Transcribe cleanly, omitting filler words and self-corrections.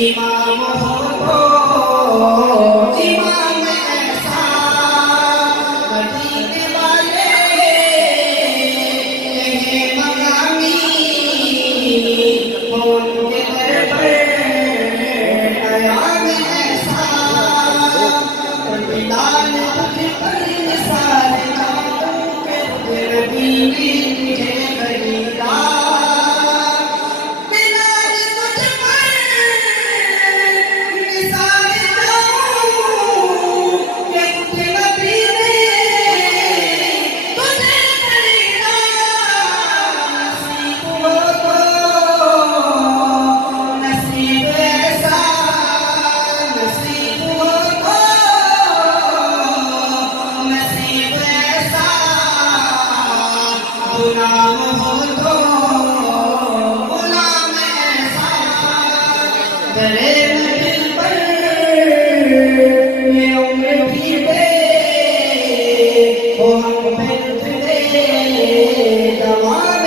इमाम हो इमाम ऐसा मदीने वाले मकामी उनके दर पर कयाम ऐसा बिलाल तुझ पर सारे नामों के नबी तुझे खरीदा गुलाम हो तो गुलाम ऐसा करे दिल पर ये उम्र भी दे हो हम फिर दे दवा